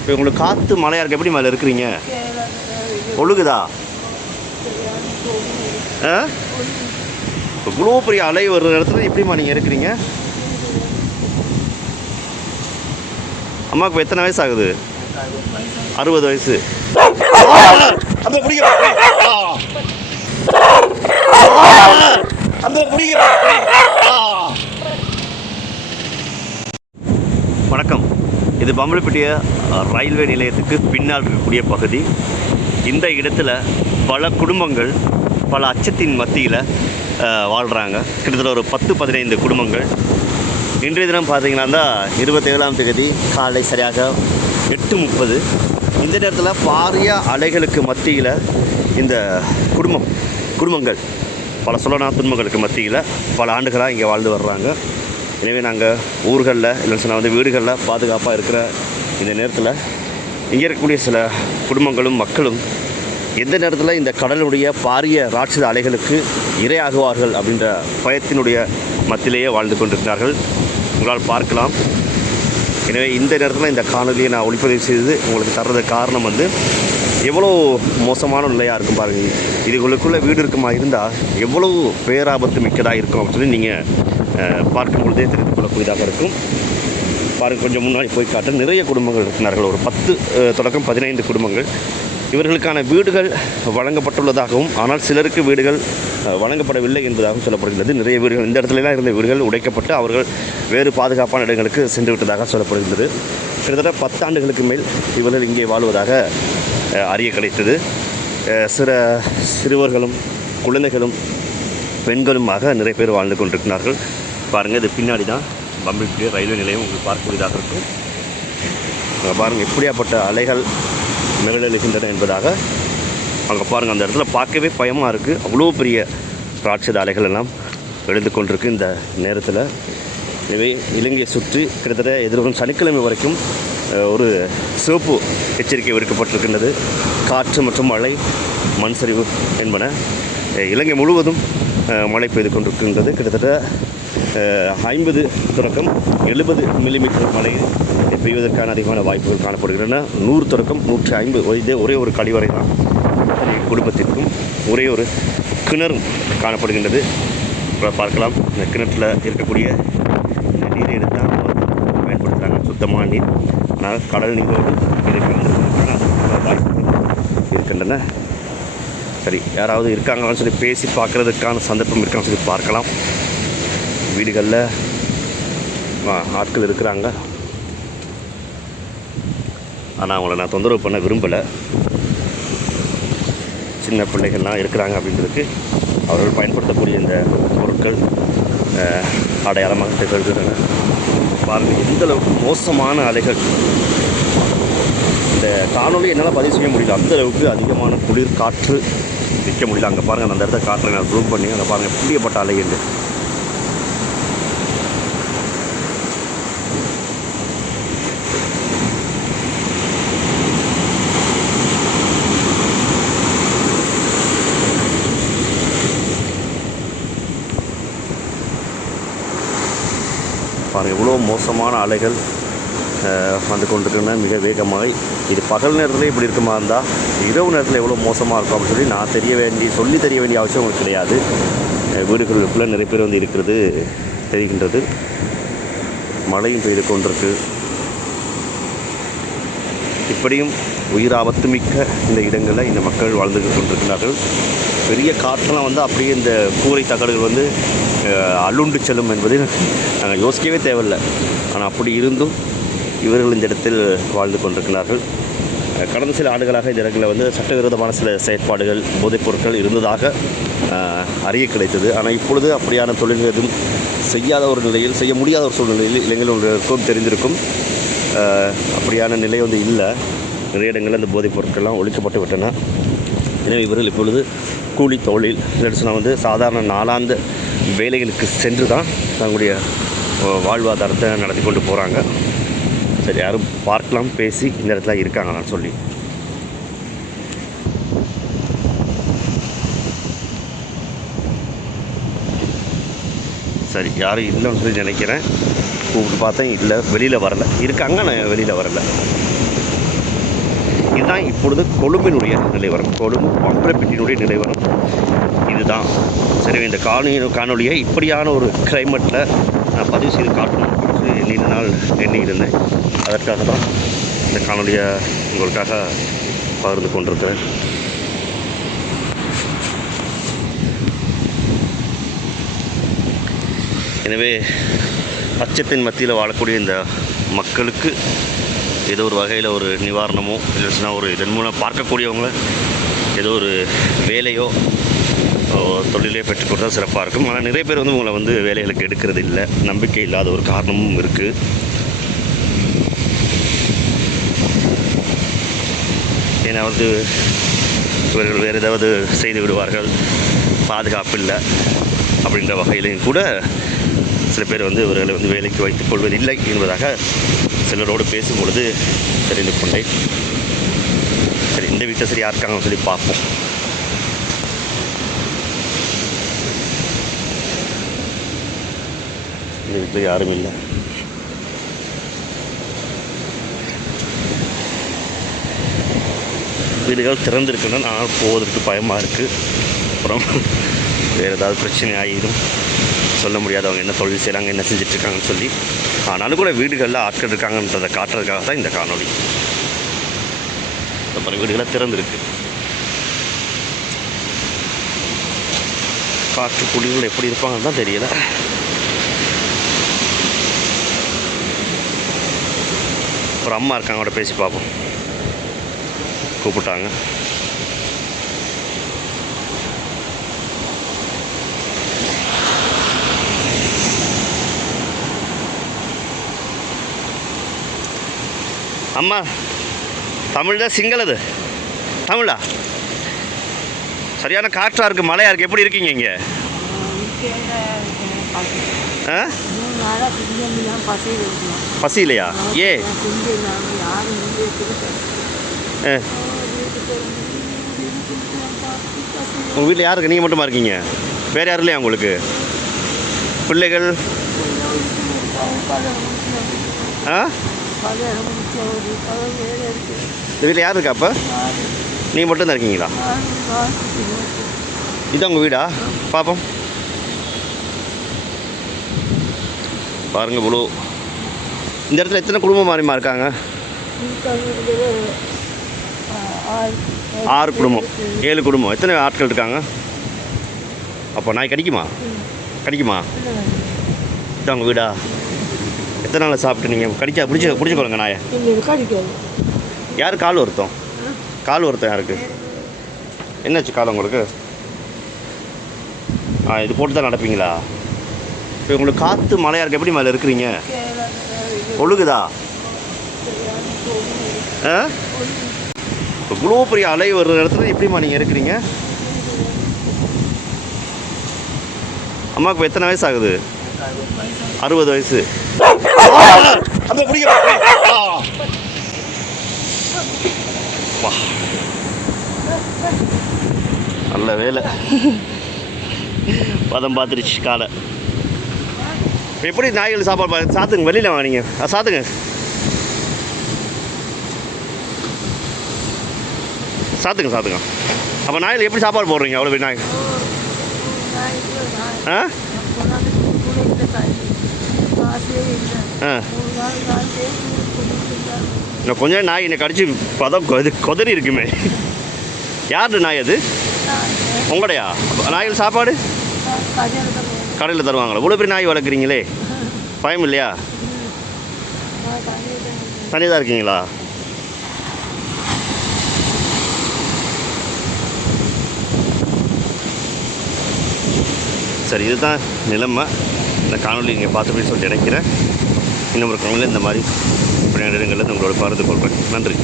இப்போ உங்களுக்கு காற்று மழையாக இருக்கு எப்படி மேலே இருக்கிறீங்க? ஒழுகுதா? ஆ? இவ்வளோ பெரிய அலை வர்ற இடத்துல எப்படிம்மா நீங்கள் இருக்கிறீங்க? அம்மாவுக்கு இப்ப எத்தனை வயசு ஆகுது? அறுபது வயசு. அந்த குடிக்க அந்த குடிக்க வணக்கம். இது பம்பலப்பட்டிய ரயில்வே நிலையத்துக்கு பின்னால் இருக்கக்கூடிய பகுதி. இந்த இடத்துல பல குடும்பங்கள் பல அச்சத்தின் மத்தியில் வாழ்கிறாங்க கிட்டத்தட்ட ஒரு பத்து பதினைந்து குடும்பங்கள். இன்றைய தினம் பார்த்தீங்கன்னா இருபத்தேழாம் தேதி காலை சரியாக எட்டு முப்பது. இந்த நேரத்தில் பாரிய அலைகளுக்கு மத்தியில் இந்த குடும்பம் குடும்பங்கள் பல சொல்லனா துன்பங்களுக்கு மத்தியில் பல ஆண்டுகளாக இங்கே வாழ்ந்து வர்றாங்க. எனவே நாங்கள் ஊர்களில் இல்லைன்னு சொன்னால் வந்து வீடுகளில் பாதுகாப்பாக இருக்கிற இந்த நேரத்தில் இங்கே இருக்கக்கூடிய சில குடும்பங்களும் மக்களும் எந்த நேரத்தில் இந்த கடலுடைய பாரிய ராட்சத அலைகளுக்கு இரையாகுவார்கள் அப்படின்ற பயத்தினுடைய மத்தியிலேயே வாழ்ந்து கொண்டிருக்கிறார்கள். உங்களால் பார்க்கலாம். எனவே இந்த நேரத்தில் இந்த காணொலியை நான் ஒளிப்பதிவு செய்து உங்களுக்கு தர்றதுக்கு காரணம் வந்து எவ்வளோ மோசமான நிலையாக இருக்கும் பாருங்கள். இதுகளுக்குள்ளே வீடு இருக்குமா இருந்தால் எவ்வளவு பேராபத்து மிக்கதாக இருக்கும் அப்படின்னு சொல்லி நீங்கள் பார்க்கும் பொழுதே தெரிந்து கொள்ளக்கூடியதாக இருக்கும். பாருங்கள் கொஞ்சம் முன்னாடி போய் காட்ட நிறைய குடும்பங்கள் இருக்கிறார்கள். ஒரு பத்து தொடக்கம் பதினைந்து குடும்பங்கள். இவர்களுக்கான வீடுகள் வழங்கப்பட்டுள்ளதாகவும் ஆனால் சிலருக்கு வீடுகள் வழங்கப்படவில்லை என்பதாகவும் சொல்லப்படுகிறது நிறைய வீடுகள் இந்த இடத்துலலாம் இருந்த வீடுகள் உடைக்கப்பட்டு அவர்கள் வேறு பாதுகாப்பான இடங்களுக்கு சென்று விட்டதாக சொல்லப்படுகிறது கிட்டத்தட்ட பத்தாண்டுகளுக்கு மேல் இவர்கள் இங்கே வாழ்வதாக அறிய கிடைத்தது. சில சிற சிறுவர்களும் குழந்தைகளும் பெண்களுமாக நிறைய பேர் வாழ்ந்து கொண்டிருக்கிறார்கள். பாருங்கள் இது பின்னாடி தான் பம்பிள்புரிய ரயில்வே நிலையம் உங்களுக்கு பார்க்கக்கூடியதாக இருக்கும். அங்கே பாருங்கள் எப்படியாப்பட்ட அலைகள் மேலெழுகின்றன என்பதாக அங்கே பாருங்கள் அந்த இடத்துல பார்க்கவே பயமாக இருக்குது அவ்வளோ பெரிய ராட்சத அலைகள் எல்லாம் எழுந்து கொண்டிருக்கு இந்த நேரத்தில். எனவே இலங்கையை சுற்றி கிட்டத்தட்ட எதிர்வரும் சனிக்கிழமை வரைக்கும் ஒரு சிவப்பு எச்சரிக்கை விடுக்கப்பட்டிருக்கின்றது. காற்று மற்றும் மழை மண் சரிவு என்பன இலங்கை முழுவதும் மழை பெய்து கொண்டிருக்கின்றது. கிட்டத்தட்ட ஐம்பது தொடக்கம் எழுபது மில்லிமீட்டர் மழை பெய்வதற்கான அதிகமான வாய்ப்புகள் காணப்படுகின்றன. நூறு தொடக்கம் நூற்றி ஐம்பது இதே ஒரே ஒரு கழிவறை தான் குடும்பத்திற்கும் ஒரே ஒரு கிணறும் காணப்படுகின்றது. பார்க்கலாம் இந்த கிணற்றில் இருக்கக்கூடிய நீரை எடுத்தால் பயன்படுத்துகிறாங்க சுத்தமான நீர். ஆனால் கடல் நீரோடு இதை இருக்கின்றன. சரி யாராவது இருக்காங்களான்னு சொல்லி பேசி பார்க்குறதுக்கான சந்தர்ப்பம் இருக்கான்னு சொல்லி பார்க்கலாம். வீடுகளில் ஆட்கள் இருக்கிறாங்க. ஆனால் அவங்கள நான் தொந்தரவு பண்ண விரும்பலை. சின்ன பிள்ளைகள்லாம் இருக்கிறாங்க அப்படின்றதுக்கு அவர்கள் பயன்படுத்தக்கூடிய இந்த பொருட்கள் அடையாளமாக திகழ்கின்றன. பாருங்கள் எந்த அளவுக்கு மோசமான அலைகள். இந்த காணொலி என்னால் பதிவு செய்ய முடியல. அந்த அளவுக்கு அதிகமான குளிர் காற்று நிற்க முடியல. அங்கே பாருங்கள் அந்த இடத்த காற்றை நான் ஜூம் பண்ணி அங்கே பாருங்கள் புளியப்பட்ட அலைகள் பாருங்கள் எவ்வளோ மோசமான அலைகள் வந்து கொண்டிருக்கின்றன. மிக வேகமாக. இது பகல் நேரத்தில் இப்படி இருக்குமா இருந்தால் இரவு நேரத்தில் எவ்வளோ மோசமாக இருக்கும் அப்படின்னு சொல்லி நான் தெரிய வேண்டிய சொல்லி தெரிய வேண்டிய அவசியம் உங்களுக்கு கிடையாது. அஹ், வீடுகளுக்குள்ளே நிறைய பேர் வந்து இருக்கிறது தெரிகின்றது. மழையும் பெய்து கொண்டிருக்கு. இப்படியும் உயிர் ஆபத்து மிக்க இந்த இடங்களில் இந்த மக்கள் வாழ்ந்து கொண்டிருக்கிறார்கள். பெரிய காற்றெல்லாம் வந்து அப்படியே இந்த கூரை தகடுகள் வந்து அலுண்டு செல்லும் என்பதை நாங்கள் யோசிக்கவே தேவையில்லை. ஆனால் அப்படி இருந்தும் இவர்கள் இந்த இடத்தில் வாழ்ந்து கொண்டிருக்கிறார்கள். கடந்த சில ஆண்டுகளாக இந்த இடங்களில் வந்து சட்டவிரோதமான சில செயற்பாடுகள் போதைப் பொருட்கள் இருந்ததாக அறிய கிடைத்தது. ஆனால் இப்பொழுது அப்படியான தொழில்கள் எதுவும் செய்யாத ஒரு நிலையில் செய்ய முடியாத ஒரு சூழ்நிலையில் இளைஞர்களுக்கும் தெரிந்திருக்கும். அப்படியான நிலை வந்து இல்லை. நிறைய இடங்களில் அந்த போதைப் பொருட்கள்லாம் ஒழிக்கப்பட்டு விட்டன. எனவே இவர்கள் இப்பொழுது கூலி தொழில். இல்லைன்னு சொன்னால் வந்து சாதாரண நாளாந்த வேலைகளுக்கு சென்று தான் தங்களுடைய வாழ்வாதாரத்தை நடத்தி கொண்டு போகிறாங்க சரி யாரும் பார்க்கலாம் பேசி இந்த இடத்துல இருக்காங்க நான் சொல்லி. சரி யாரும் இல்லைன்னு சொல்லி நினைக்கிறேன். கூப்பிட்டு பார்த்தேன் இல்லை வெளியில் வரல. இருக்காங்க நான் வெளியில் வரல. இதுதான் இப்பொழுது கொழும்பினுடைய நிலைவரம். கொழும்பு பம்பரப்பட்டினுடைய நிலைவரம். இதுதான். சரி இந்த காணொலி காணொலியை இப்படியான ஒரு கிளைமேட்டில் நான் பதிவு செய்து காட்டணும் என்று நீண்ட நாள் எண்ணி இருந்தேன் அதற்காக தான் இந்த காணொலியை உங்களுக்காக பகிர்ந்து கொண்டிருக்கிறேன். எனவே அச்சத்தின் மத்தியில் வாழக்கூடிய இந்த மக்களுக்கு ஏதோ ஒரு வகையில் ஒரு நிவாரணமோ இல்லைன்னா ஒரு இதன் மூலம் பார்க்கக்கூடியவங்க ஏதோ ஒரு வேலையோ ஓ, தொழிலே பெற்றுக்கொண்டா சிறப்பாக இருக்கும். ஆனால் நிறைய பேர் வந்து உங்களை வந்து வேலைகளுக்கு எடுக்கிறது இல்லை. நம்பிக்கை இல்லாத ஒரு காரணமும் இருக்குது ஏன்னா வந்து இவர்கள் வேறு ஏதாவது செய்து விடுவார்கள் பாதுகாப்பு இல்லை அப்படின்ற வகையிலையும் கூட சில பேர் வந்து இவர்களை வந்து வேலைக்கு வைத்துக் கொள்வதில்லை என்பதாக சிலரோடு பேசும் பொழுது தெரிந்து கொண்டேன் சரி இந்த வீட்டில் சரி யாருக்காங்கன்னு சொல்லி பார்ப்போம். இந்த வீட்டில் யாரும் இல்லை. வீடுகள் திறந்திருக்குன்னா நான் போவதற்கு பயமாக இருக்குது அப்புறம் வேறு ஏதாவது பிரச்சனை ஆகிடும் சொல்ல முடியாதவங்க என்ன தொழில் செய்கிறாங்க என்ன செஞ்சிட்ருக்காங்கன்னு சொல்லி. ஆனாலும் கூட வீடுகளில் ஆட்கள் இருக்காங்கன்றதை காட்டுறதுக்காக தான் இந்த காணொளி. அப்புறம் வீடுகளாக திறந்துருக்கு. காற்று குடிகள் எப்படி இருப்பாங்கன்னு தான் தெரியல. ஒரு அம்மா இருக்காங்க அவட பேசி பார்ப்போம். கூப்பிட்டாங்க. அம்மா தமிழ் தான் சிங்களது தமிழா? சரியான காற்றா இருக்கு மழையா இருக்கு எப்படி இருக்கீங்க இங்க? ஆ? பசி இல்லையா ஏ. ஆ. உங்கள் வீட்டில் யாருக்கு நீங்கள் மட்டுமா இருக்கீங்க? வேறு யாரும் இல்லையா உங்களுக்கு? பிள்ளைகள்? ஆ? இந்த வீட்டில் யார் இருக்கா அப்போ? நீங்கள் மட்டும் தான் இருக்கீங்களா? இதான் உங்கள் வீடா? பார்ப்போம் பாருங்க இவ்வளோ இந்த இடத்துல எத்தனை குடும்பம் மாறிமா இருக்காங்க? ஆறு குடும்பம். ஏழு குடும்பம். எத்தனை ஆட்கள் இருக்காங்க? அப்போ நாய் கடிக்குமா? கடிக்குமா? இதான் உங்கள் வீடா? எத்தனை நாள் சாப்பிட்டு நீங்கள் கடிச்சா பிடிச்சி பிடிச்சிக்கொள்ளுங்க நாயை. யார் கால் வருத்தம் கால் வருத்தம் யாருக்கு? என்னாச்சு கால் உங்களுக்கு? ஆ இது போட்டு தான் நடப்பீங்களா? இப்போ உங்களுக்கு காற்று மழையா இருக்கு எப்படி மேலே இருக்கிறீங்க? ஒழுகுதா? ஆ? இவ்வளோ பெரிய அலை வர்ற இடத்துல எப்படிம்மா நீங்கள் இருக்கிறீங்க? அம்மாவுக்கு இப்ப எத்தனை வயசு ஆகுது? அறுபது வயசு. அந்த பிடிக்க ஆ. வா நல்ல வேலை. பதம் பார்த்துருச்சு காலை. எப்படி நாய்கள் சாப்பாடு சாத்துங்க வெளியில் வாங்கினீங்க சாத்துங்க. சாத்துங்க சாத்துங்க. அப்போ நாய்கள் எப்படி சாப்பாடு போடுறீங்க அவ்வளோ பெரிய நாய்? ஆ? ஆ. இன்னும் கொஞ்சம் நாய் என்னை கடிச்சு பதம் கொது கொதறி இருக்குமே. யாருது நாய் அது? உங்கடையா? நாய்கள் சாப்பாடு? கடையில் தருவாங்களா? இவ்வளோ பெரிய நாய் வளர்க்குறீங்களே. பயம் இல்லையா? தனியாக தான் இருக்கீங்களா? சரி இதுதான் நிலைமை. இந்த காணொலி இங்கே பார்த்துப்படி சொல்லி நினைக்கிறேன். இன்னும் ஒரு இந்த மாதிரி இப்படியான இடங்களில் உங்களோட பார்த்து கொள்கிறேன் நன்றி.